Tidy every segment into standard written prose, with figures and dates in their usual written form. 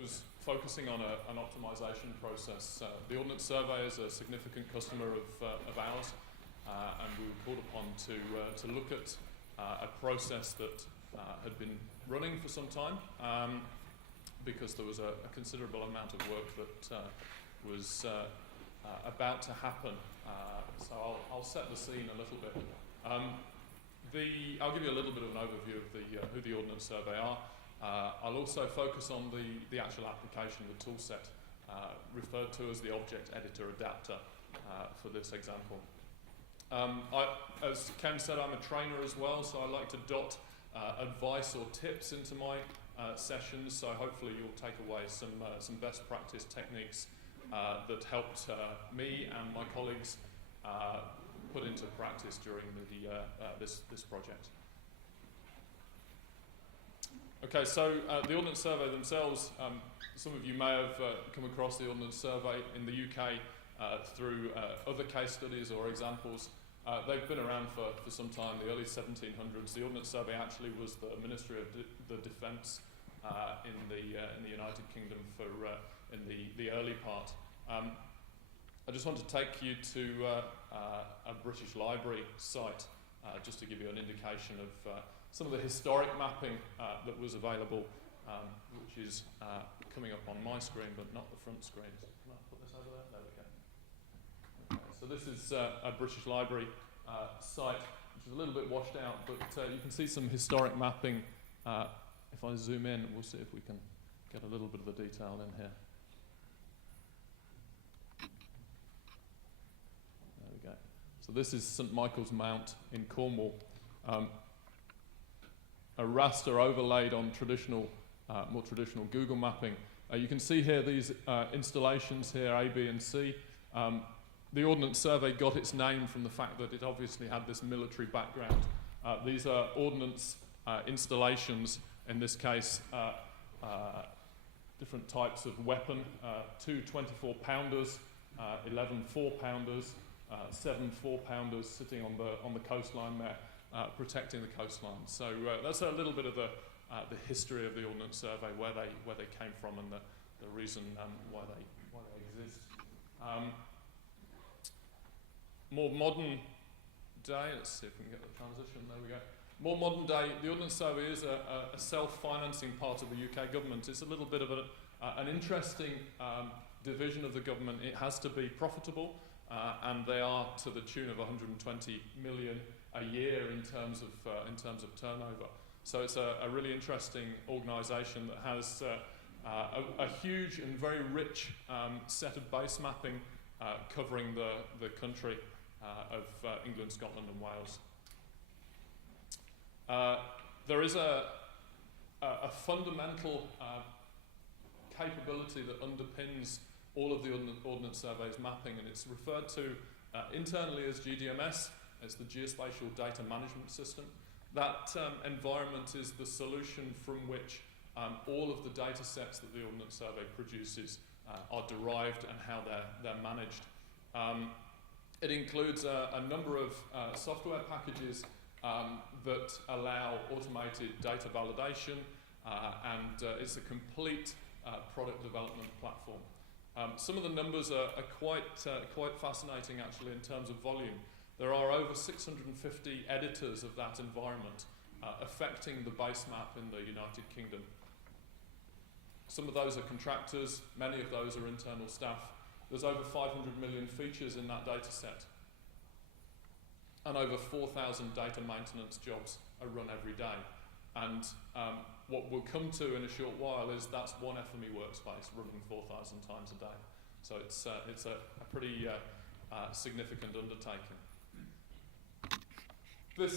was focusing on an optimisation process. The Ordnance Survey is a significant customer of ours, and we were called upon to look at a process that had been running for some time, because there was a considerable amount of work that was about to happen. So I'll set the scene a little bit. I'll give you a little bit of an overview of who the Ordnance Survey are. I'll also focus on the actual application, the tool set, referred to as the object editor adapter for this example. As Ken said, I'm a trainer as well, so I like to dot advice or tips into my sessions, so hopefully you'll take away some best practice techniques that helped me and my colleagues put into practice during this project. Okay, so the Ordnance Survey themselves, some of you may have come across the Ordnance Survey in the UK through other case studies or examples. They've been around for some time, the early 1700s. The Ordnance Survey actually was the Ministry of the Defence in the United Kingdom in the early part. I just want to take you to a British Library site just to give you an indication of some of the historic mapping that was available, which is coming up on my screen but not the front screen. Can I put this over there? There we go. Okay, so this is a British Library site, which is a little bit washed out, but you can see some historic mapping. If I zoom in, we'll see if we can get a little bit of the detail in here. There we go. So this is St Michael's Mount in Cornwall. A raster overlaid on more traditional Google mapping. You can see here these installations here, A, B, and C. The Ordnance Survey got its name from the fact that it obviously had this military background. These are ordnance installations, in this case, different types of weapon, 2 24-pounders, 11 4-pounders, 7 4-pounders sitting on the coastline there, protecting the coastline. So that's a little bit of the history of the Ordnance Survey, where they came from, and the reason why they exist. More modern day, let's see if we can get the transition, there we go. More modern day, the Ordnance Survey is a self-financing part of the UK government. It's a little bit of an interesting division of the government. It has to be profitable, and they are to the tune of 120 million a year in terms of turnover. So it's a really interesting organisation that has a huge and very rich set of base mapping covering the country of England, Scotland and Wales. There is a fundamental capability that underpins all of the Ordnance Survey's mapping, and it's referred to internally as GDMS. It's the Geospatial Data Management System. That environment is the solution from which all of the data sets that the Ordnance Survey produces are derived and how they're managed. It includes a number of software packages that allow automated data validation, and it's a complete product development platform. Some of the numbers are quite fascinating actually in terms of volume. There are over 650 editors of that environment affecting the base map in the United Kingdom. Some of those are contractors, many of those are internal staff. There's over 500 million features in that data set. And over 4,000 data maintenance jobs are run every day. And what we'll come to in a short while is that's one FME Workspace running 4,000 times a day. So it's a pretty significant undertaking. This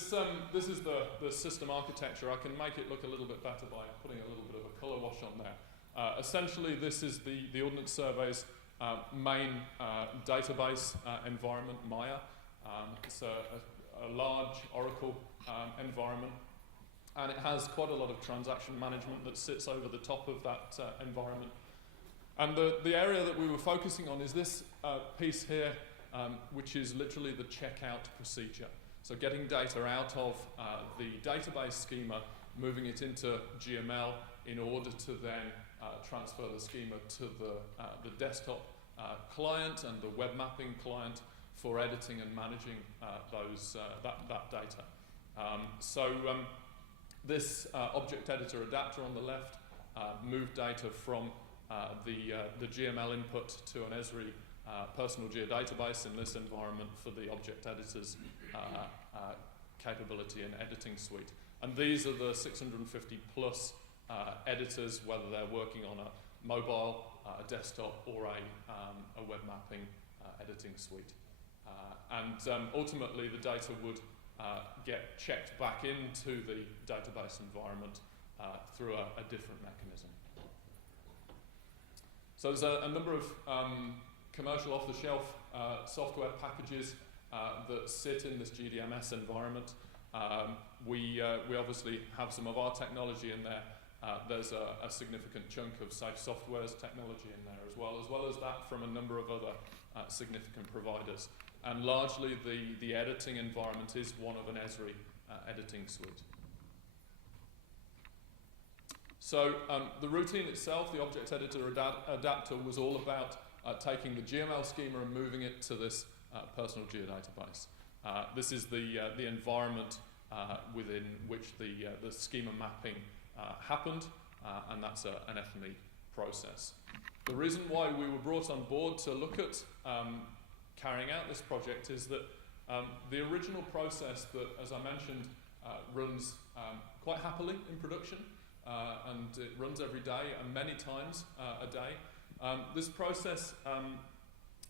is the system architecture. I can make it look a little bit better by putting a little bit of a colour wash on there. Essentially, this is the Ordnance Survey's main database environment, Maya. It's a large Oracle environment, and it has quite a lot of transaction management that sits over the top of that environment. And the area that we were focusing on is this piece here, which is literally the checkout procedure. So getting data out of the database schema, moving it into GML in order to then transfer the schema to the desktop client and the web mapping client for editing and managing that data. This object editor adapter on the left moved data from the GML input to an Esri personal geodatabase in this environment for the object editor's capability and editing suite. And these are the 650 plus editors, whether they're working on a mobile, a desktop, or a web mapping editing suite. Ultimately, the data would get checked back into the database environment through a different mechanism. So there's a number of commercial off-the-shelf software packages that sit in this GDMS environment. We obviously have some of our technology in there. There's a significant chunk of Safe Software's technology in there as well as that from a number of other significant providers. And largely the editing environment is one of an Esri editing suite. So the routine itself, the object editor adapter, was all about taking the GML schema and moving it to this personal geodatabase. This is the environment within which the schema mapping happened, and that's an FME process. The reason why we were brought on board to look at carrying out this project is that the original process that, as I mentioned, runs quite happily in production, and it runs every day and many times a day. This process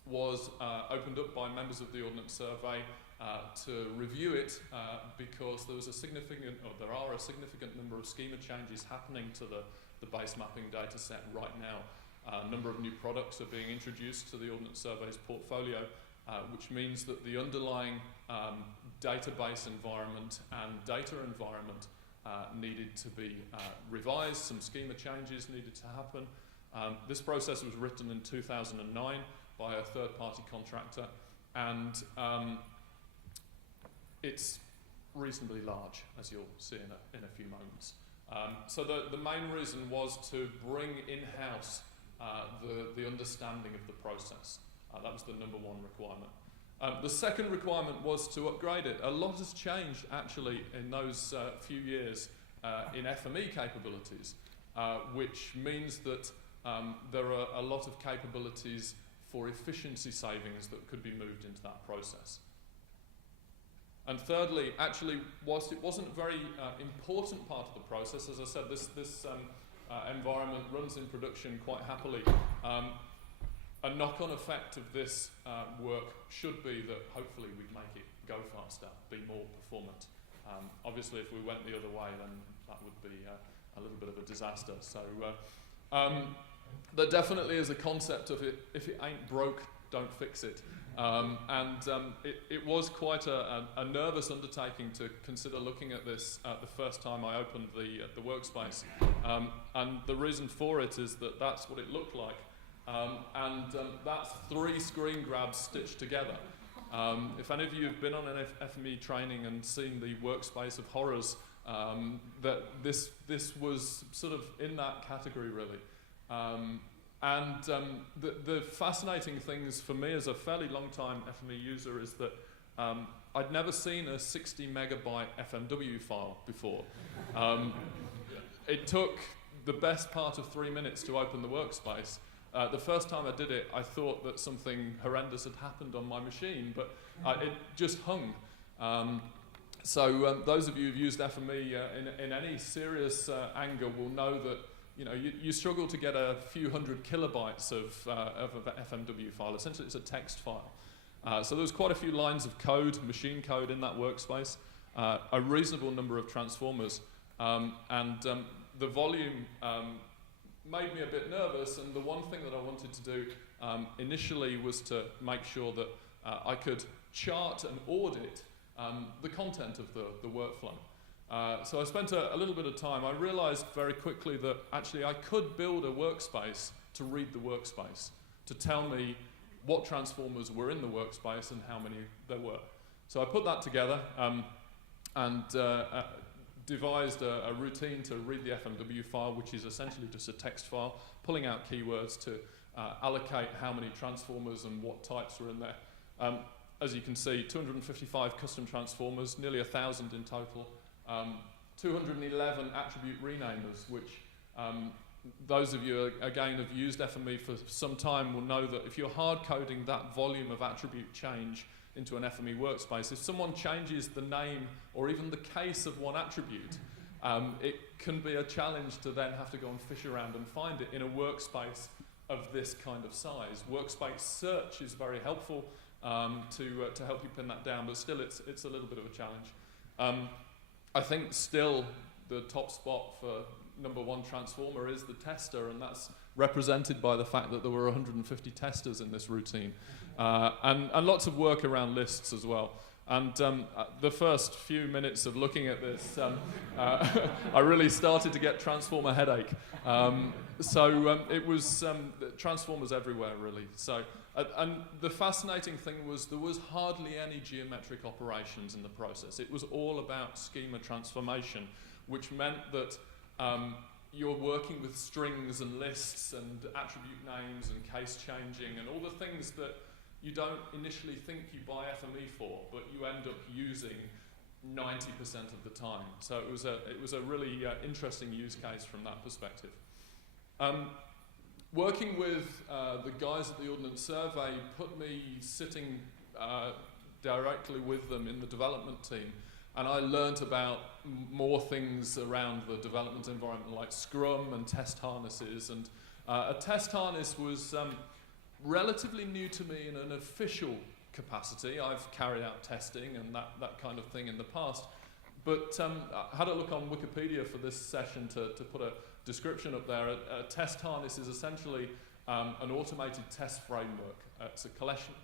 was opened up by members of the Ordnance Survey to review it because there are a significant number of schema changes happening to the base mapping data set right now. A number of new products are being introduced to the Ordnance Survey's portfolio, which means that the underlying database environment and data environment needed to be revised. Some schema changes needed to happen. This process was written in 2009 by a third-party contractor, and it's reasonably large, as you'll see in a few moments. So the main reason was to bring in-house the understanding of the process. That was the number one requirement. The second requirement was to upgrade it. A lot has changed, actually, in those few years in FME capabilities, which means that there are a lot of capabilities for efficiency savings that could be moved into that process. And thirdly, actually, whilst it wasn't a very important part of the process, as I said, this environment runs in production quite happily. A knock-on effect of this work should be that hopefully we'd make it go faster, be more performant. Obviously, if we went the other way, then that would be a little bit of a disaster. So there definitely is a concept of it, if it ain't broke, don't fix it. It was quite a nervous undertaking to consider looking at this the first time I opened the workspace. And the reason for it is that that's what it looked like. That's 3 screen grabs stitched together. If any of you have been on an FME training and seen the workspace of horrors, that this was sort of in that category, really. The fascinating things for me as a fairly long time FME user is that I'd never seen a 60 megabyte FMW file before. It took the best part of 3 minutes to open the workspace. The first time I did it, I thought that something horrendous had happened on my machine, but it just hung. So those of you who've used FME in any serious anger will know that you struggle to get a few hundred kilobytes of an FMW file. Essentially, it's a text file. So there was quite a few lines of code, machine code in that workspace, a reasonable number of transformers, and the volume made me a bit nervous, and the one thing that I wanted to do initially was to make sure that I could chart and audit the content of the workflow. So I spent a little bit of time. I realized very quickly that actually I could build a workspace to read the workspace, to tell me what transformers were in the workspace and how many there were. So I put that together, and devised a routine to read the FMW file, which is essentially just a text file, pulling out keywords to allocate how many transformers and what types are in there. As you can see, 255 custom transformers, nearly 1,000 in total, 211 attribute renamers, which those of you, again, have used FME for some time will know that if you're hard coding that volume of attribute change into an FME workspace, if someone changes the name or even the case of one attribute, it can be a challenge to then have to go and fish around and find it in a workspace of this kind of size. Workspace search is very helpful to help you pin that down, but still it's a little bit of a challenge. I think still the top spot for number one transformer is the tester, and that's represented by the fact that there were 150 testers in this routine, and lots of work around lists as well. And the first few minutes of looking at this, I really started to get transformer headache. It was transformers everywhere, really. And the fascinating thing was there was hardly any geometric operations in the process. It was all about schema transformation, which meant that you're working with strings and lists and attribute names and case changing and all the things that you don't initially think you buy FME for, but you end up using 90% of the time. So it was a really interesting use case from that perspective. Working with the guys at the Ordnance Survey put me sitting directly with them in the development team, and I learnt about more things around the development environment, like Scrum and test harnesses. And a test harness was relatively new to me in an official capacity. I've carried out testing and that kind of thing in the past, but I had a look on Wikipedia for this session to put a description up there. A test harness is essentially an automated test framework. It's a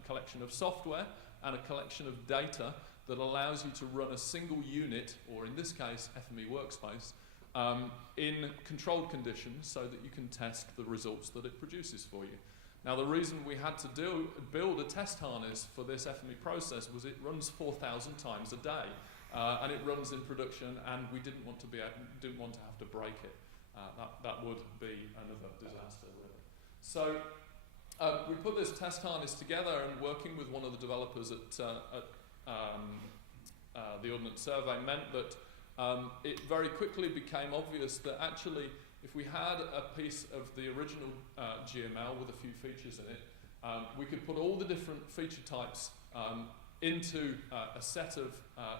collection of software and a collection of data that allows you to run a single unit, or in this case, FME Workspace, in controlled conditions so that you can test the results that it produces for you. Now, the reason we had to build a test harness for this FME process was it runs 4,000 times a day, and it runs in production, and we didn't want to have to break it. That would be another disaster, really. So we put this test harness together, and working with one of the developers at the Ordnance Survey meant that it very quickly became obvious that actually, if we had a piece of the original GML with a few features in it, we could put all the different feature types into a set of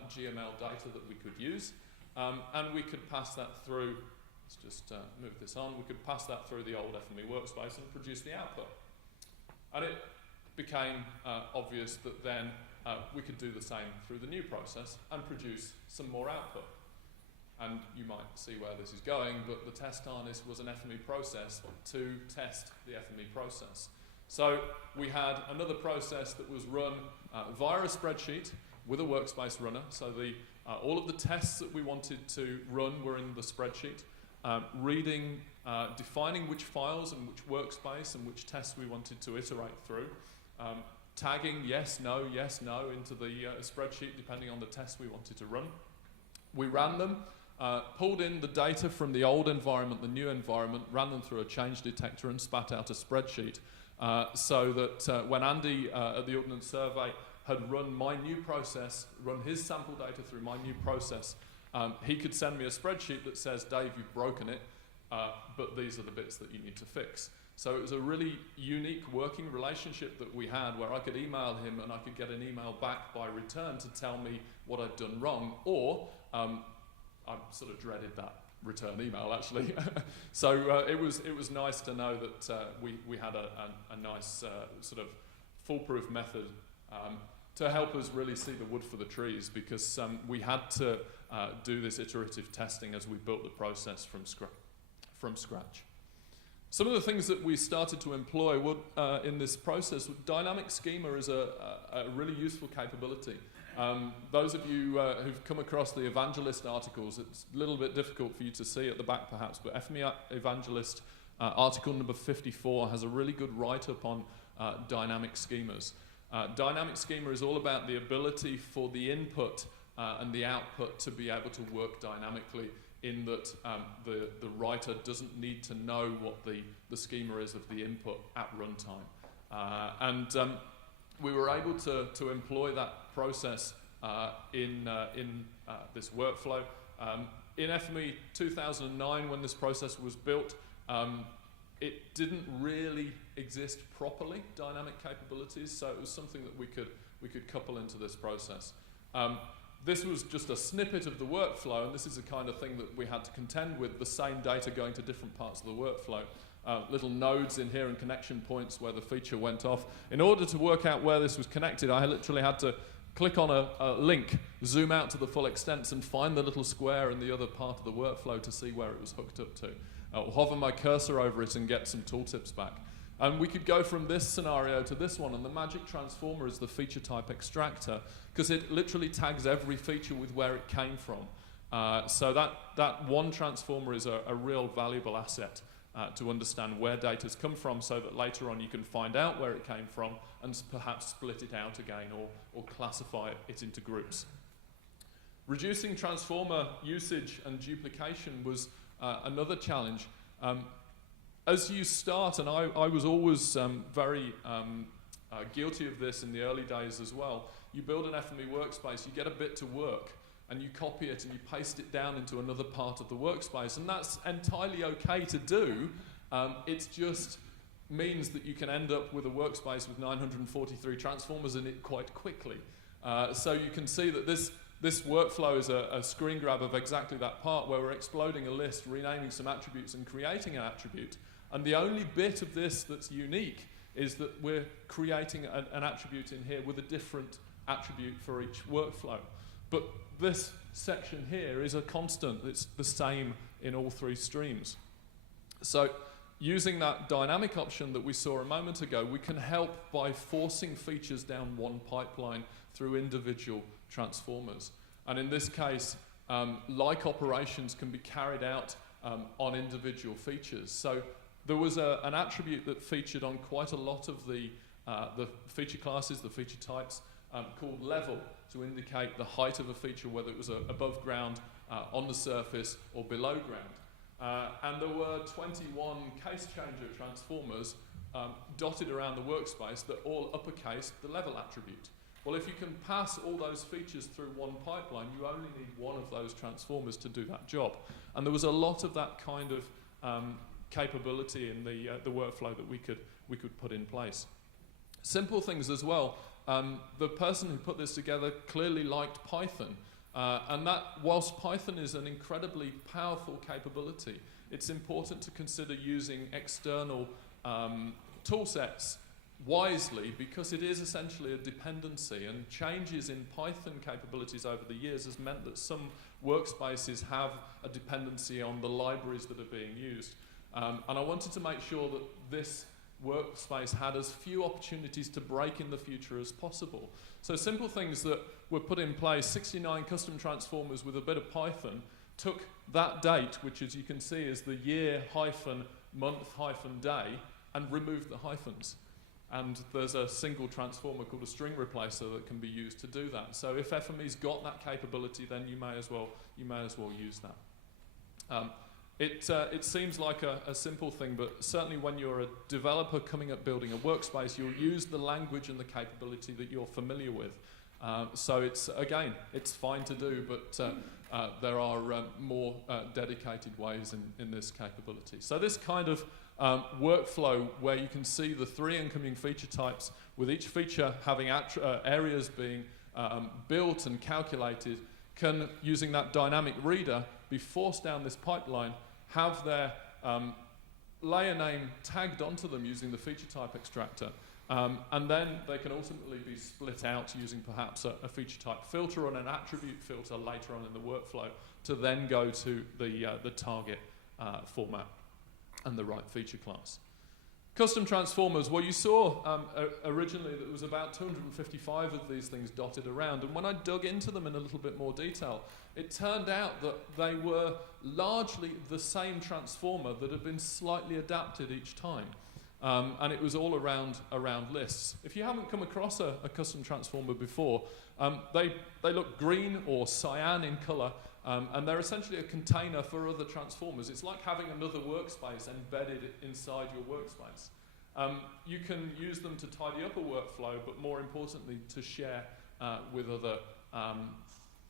GML data that we could use, and we could pass that through. Let's just move this on. We could pass that through the old FME Workspace and produce the output. And it became obvious that then we could do the same through the new process and produce some more output. And you might see where this is going, but the test harness was an FME process to test the FME process. So we had another process that was run via a spreadsheet with a workspace runner. So all of the tests that we wanted to run were in the spreadsheet. Reading, defining which files and which workspace and which tests we wanted to iterate through. Tagging yes, no into the spreadsheet depending on the test we wanted to run. We ran them, pulled in the data from the old environment, the new environment, ran them through a change detector and spat out a spreadsheet so that when Andy at the Ordnance Survey had run my new process, run his sample data through my new process, he could send me a spreadsheet that says, Dave, you've broken it, but these are the bits that you need to fix. So it was a really unique working relationship that we had where I could email him and I could get an email back by return to tell me what I'd done wrong, or I sort of dreaded that return email, actually. So it was nice to know that we had a nice sort of foolproof method to help us really see the wood for the trees, because we had to do this iterative testing as we built the process from scratch. Some of the things that we started to employ in this process, dynamic schema is a really useful capability. Those of you who've come across the Evangelist articles, it's a little bit difficult for you to see at the back perhaps, but FME Evangelist article number 54 has a really good write-up on dynamic schemas. Dynamic schema is all about the ability for the input and the output to be able to work dynamically, in that the writer doesn't need to know what the schema is of the input at runtime. We were able to employ that process in this workflow. In FME 2009, when this process was built, it didn't really exist properly, dynamic capabilities, so it was something that we could couple into this process. This was just a snippet of the workflow, and this is the kind of thing that we had to contend with, the same data going to different parts of the workflow. Little nodes in here and connection points where the feature went off. In order to work out where this was connected, I literally had to click on a link, zoom out to the full extent, and find the little square in the other part of the workflow to see where it was hooked up to. Or hover my cursor over it and get some tooltips back. And we could go from this scenario to this one, and the magic transformer is the feature type extractor, because it literally tags every feature with where it came from. So that one transformer is a real valuable asset to understand where data's come from, so that later on you can find out where it came from and perhaps split it out again or classify it into groups. Reducing transformer usage and duplication was another challenge. As you start, and I was always very guilty of this in the early days as well, you build an FME workspace, you get a bit to work, and you copy it and you paste it down into another part of the workspace, and that's entirely okay to do. It just means that you can end up with a workspace with 943 transformers in it quite quickly. So you can see that this workflow is a screen grab of exactly that part, where we're exploding a list, renaming some attributes and creating an attribute. And the only bit of this that's unique is that we're creating an attribute in here with a different attribute for each workflow. But this section here is a constant. It's the same in all three streams. So using that dynamic option that we saw a moment ago, we can help by forcing features down one pipeline through individual transformers. And in this case, like operations can be carried out on individual features. So there was an attribute that featured on quite a lot of the feature classes, the feature types, called level, to indicate the height of a feature, whether it was above ground, on the surface, or below ground. And there were 21 case changer transformers dotted around the workspace that all uppercase the level attribute. Well, if you can pass all those features through one pipeline, you only need one of those transformers to do that job. And there was a lot of that kind of capability in the workflow that we could put in place. Simple things as well. The person who put this together clearly liked Python. And that, whilst Python is an incredibly powerful capability, it's important to consider using external tool sets wisely, because it is essentially a dependency, and changes in Python capabilities over the years has meant that some workspaces have a dependency on the libraries that are being used. And I wanted to make sure that this workspace had as few opportunities to break in the future as possible. So simple things that were put in place, 69 custom transformers with a bit of Python, took that date, which as you can see is the year hyphen month hyphen day, and removed the hyphens. And there's a single transformer called a string replacer that can be used to do that. So if FME's got that capability, then you may as well use that. It seems like a simple thing, but certainly when you're a developer coming up building a workspace, you'll use the language and the capability that you're familiar with. So it's fine to do, but there are more dedicated ways in this capability. So this kind of workflow where you can see the three incoming feature types, with each feature having areas being built and calculated, can, using that dynamic reader, be forced down this pipeline, have their layer name tagged onto them using the feature type extractor, and then they can ultimately be split out using perhaps a feature type filter or an attribute filter later on in the workflow to then go to the target format and the right feature class. Custom transformers, well, you saw originally that there was about 255 of these things dotted around, and when I dug into them in a little bit more detail, it turned out that they were largely the same transformer that had been slightly adapted each time. and it was all around lists. If you haven't come across a custom transformer before, they look green or cyan in colour, and they're essentially a container for other transformers. It's like having another workspace embedded inside your workspace. You can use them to tidy up a workflow, but more importantly, to share with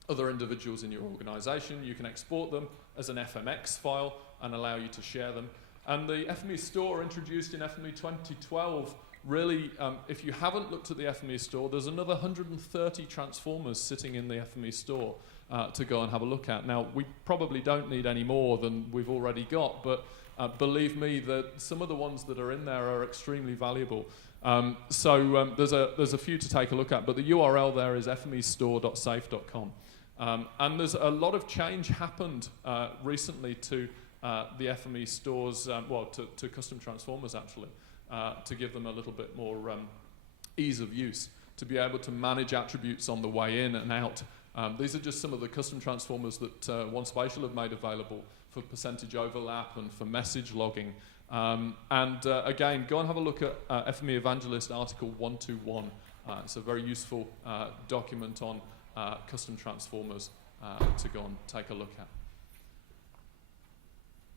other individuals in your organisation. You can export them as an FMX file and allow you to share them. And the FME store introduced in FME 2012, really, if you haven't looked at the FME store, there's another 130 transformers sitting in the FME store to go and have a look at. Now, we probably don't need any more than we've already got, but believe me that some of the ones that are in there are extremely valuable. There's a few to take a look at, but the URL there is fmestore.safe.com. And there's a lot of change happened recently to the FME stores, to custom transformers actually, to give them a little bit more ease of use, to be able to manage attributes on the way in and out. These are just some of the custom transformers that OneSpatial have made available for percentage overlap and for message logging. Again, go and have a look at FME Evangelist Article 121. It's a very useful document on custom transformers to go and take a look at.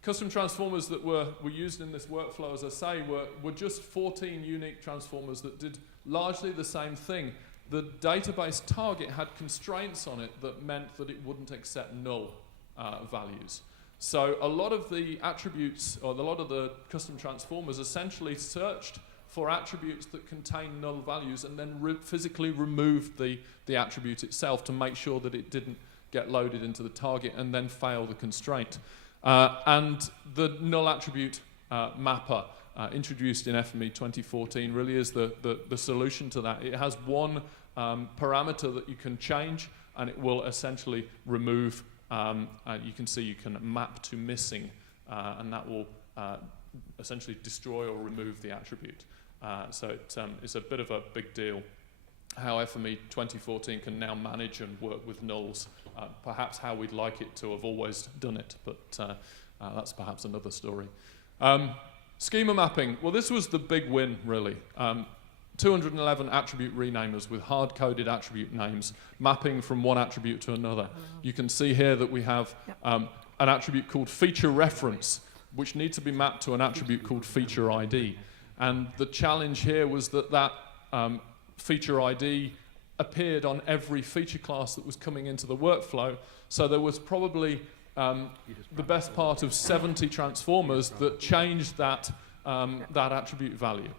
Custom transformers that were used in this workflow, as I say, were just 14 unique transformers that did largely the same thing. The database target had constraints on it that meant that it wouldn't accept null values. So a lot of the attributes, or a lot of the custom transformers essentially searched for attributes that contain null values and then physically removed the attribute itself to make sure that it didn't get loaded into the target and then fail the constraint. And the null attribute mapper introduced in FME 2014 really is the solution to that. It has one parameter that you can change, and it will essentially remove, you can see you can map to missing, and that will essentially destroy or remove the attribute. So it's a bit of a big deal how FME 2014 can now manage and work with nulls, perhaps how we'd like it to have always done it, but that's perhaps another story. Schema mapping, well, this was the big win, really. 211 attribute renamers with hard-coded attribute names, mapping from one attribute to another. You can see here that we have an attribute called feature reference, which needs to be mapped to an attribute called feature ID. And the challenge here was that feature ID appeared on every feature class that was coming into the workflow. So there was probably the best part of 70 transformers that changed that attribute value.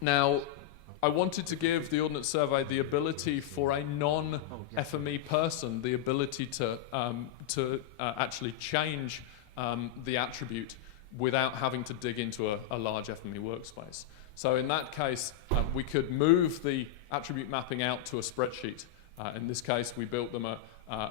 Now, I wanted to give the Ordnance Survey the ability for a non-FME person the ability to actually change the attribute without having to dig into a large FME workspace. So in that case, we could move the attribute mapping out to a spreadsheet. In this case, we built them a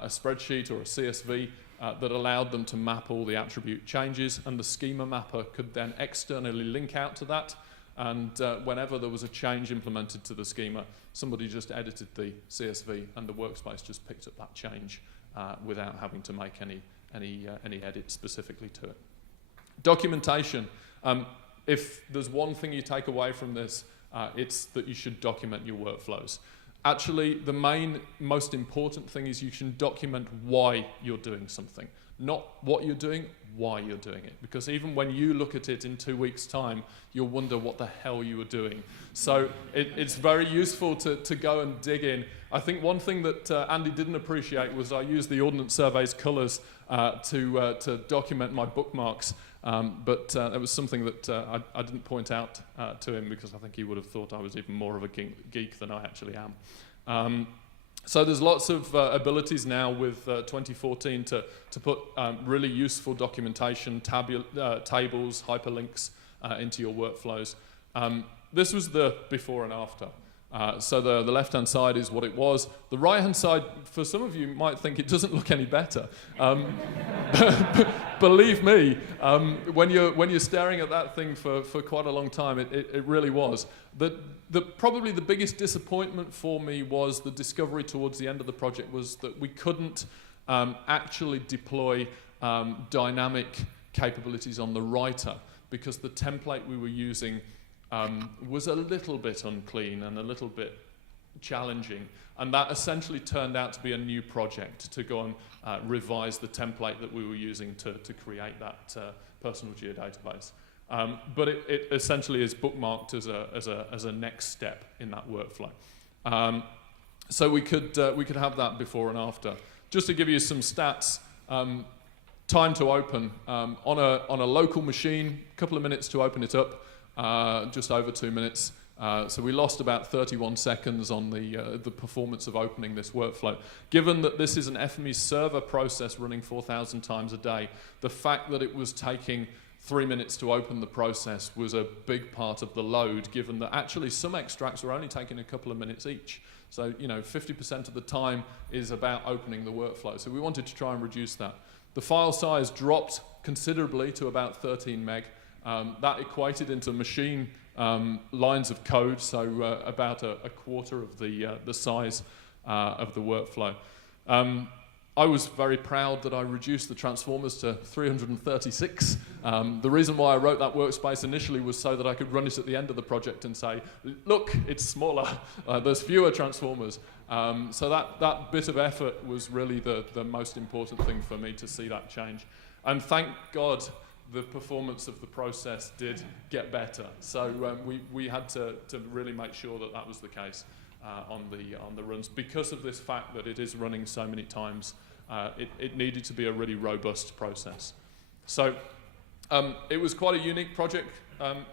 spreadsheet or a CSV that allowed them to map all the attribute changes, and the schema mapper could then externally link out to that. And whenever there was a change implemented to the schema, somebody just edited the CSV, and the workspace just picked up that change without having to make any edits specifically to it. Documentation. If there's one thing you take away from this, it's that you should document your workflows. Actually, the most important thing is you should document why you're doing something. Not what you're doing, why you're doing it. Because even when you look at it in 2 weeks' time, you'll wonder what the hell you were doing. So it's very useful to go and dig in. I think one thing that Andy didn't appreciate was I used the Ordnance Survey's colours to document my bookmarks. But it was something that I didn't point out to him because I think he would have thought I was even more of a geek than I actually am. So there's lots of abilities now with 2014 to put really useful documentation, tables, hyperlinks into your workflows. This was the before and after. So the left-hand side is what it was. The right-hand side, for some of you, might think it doesn't look any better. Believe me, when you're staring at that thing for quite a long time, it really was. Probably the biggest disappointment for me was the discovery towards the end of the project was that we couldn't actually deploy dynamic capabilities on the writer. because the template we were using was a little bit unclean and a little bit challenging. And that essentially turned out to be a new project to go and revise the template that we were using to create that personal geodatabase. But it essentially is bookmarked as a next step in that workflow. So we could have that before and after. Just to give you some stats, time to open on a local machine, a couple of minutes to open it up, just over 2 minutes. So we lost about 31 seconds on the performance of opening this workflow. Given that this is an FME server process running 4,000 times a day, the fact that it was taking 3 minutes to open the process was a big part of the load, given that actually some extracts were only taking a couple of minutes each. So, 50% of the time is about opening the workflow. So we wanted to try and reduce that. The file size dropped considerably to about 13 meg. That equated into machine lines of code, so about a quarter of the size of the workflow. I was very proud that I reduced the transformers to 336. The reason why I wrote that workspace initially was so that I could run it at the end of the project and say, look, it's smaller, there's fewer transformers. So that bit of effort was really the most important thing for me to see that change. And thank God the performance of the process did get better. So we had to really make sure that that was the case on the runs. Because of this fact that it is running so many times, it needed to be a really robust process. So it was quite a unique project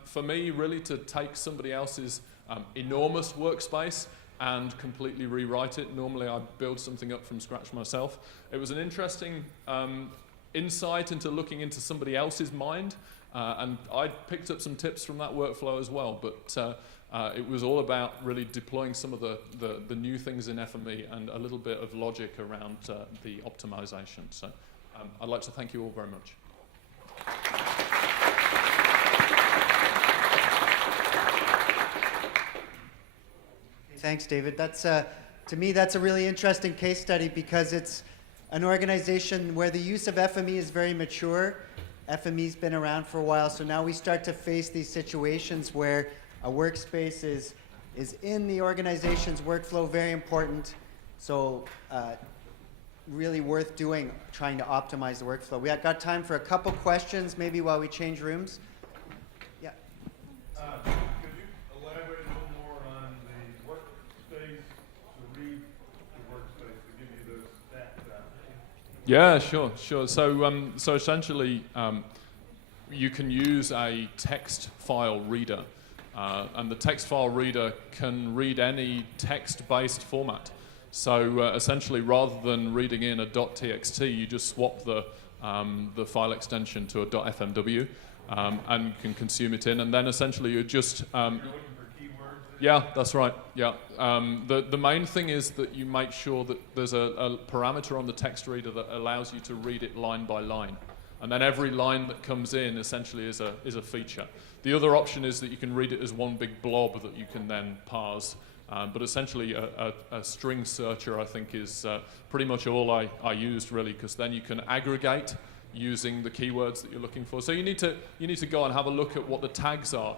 for me, really, to take somebody else's enormous workspace and completely rewrite it. Normally I build something up from scratch myself. It was an interesting insight into looking into somebody else's mind, and I picked up some tips from that workflow as well, but it was all about really deploying some of the new things in FME and a little bit of logic around the optimization. So I'd like to thank you all very much. Thanks, David. That's to me, that's a really interesting case study because it's an organization where the use of FME is very mature. FME's been around for a while, so now we start to face these situations where a workspace is in the organization's workflow, very important. So really worth doing, trying to optimize the workflow. We got time for a couple questions, maybe while we change rooms. Yeah. Could you elaborate a little more on the workspace to read the workspace to give you those stats out? Yeah, sure. So essentially, you can use a text file reader, and the text file reader can read any text-based format. So essentially, rather than reading in a .txt, you just swap the file extension to a .fmw, and you can consume it in, and then essentially you just You're looking for keywords? yeah, that's right. Yeah. The main thing is that you make sure that there's a parameter on the text reader that allows you to read it line by line. And then every line that comes in essentially is a feature. The other option is that you can read it as one big blob that you can then parse. But essentially a string searcher, I think, is pretty much all I used, really, because then you can aggregate using the keywords that you're looking for. So you need to go and have a look at what the tags are.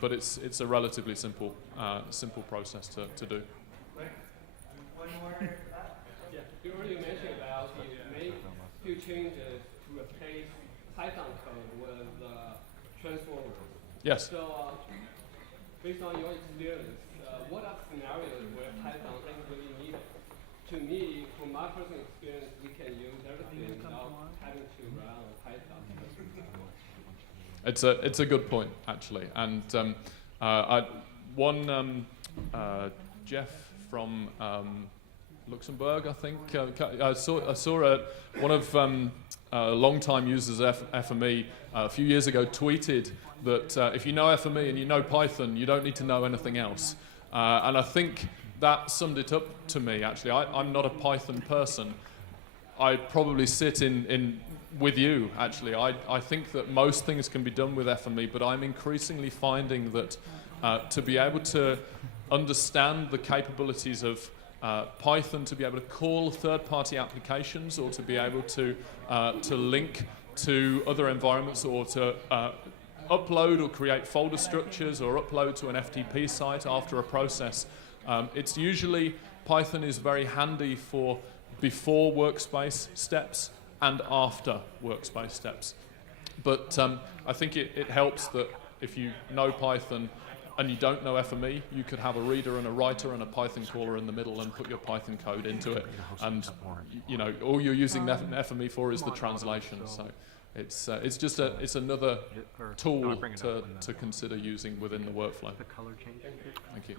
But it's a relatively simple process to do. One more. Yeah, you already mentioned about you make few changes to replace Python code with transformers. Yes. So based on your experience, what are scenarios where Python is really needed? To me, from my personal experience, we can use everything without having to run Python. It's a good point, actually, and Jeff from Luxembourg, I think, I saw one of long-time users of FME a few years ago tweeted that if you know FME and you know Python, you don't need to know anything else, and I think that summed it up to me. Actually, I'm not a Python person. I probably sit in with you, actually. I think that most things can be done with FME, but I'm increasingly finding that to be able to understand the capabilities of Python, to be able to call third-party applications, or to be able to link to other environments, or to upload or create folder structures or upload to an FTP site after a process, it's usually, Python is very handy for before workspace steps and after workspace steps. But I think it helps that if you know Python and you don't know FME, you could have a reader and a writer and a Python caller in the middle and put your Python code into it. And you know, all you're using FME for is the translation. So it's just it's another tool to consider using within the workflow. Thank you.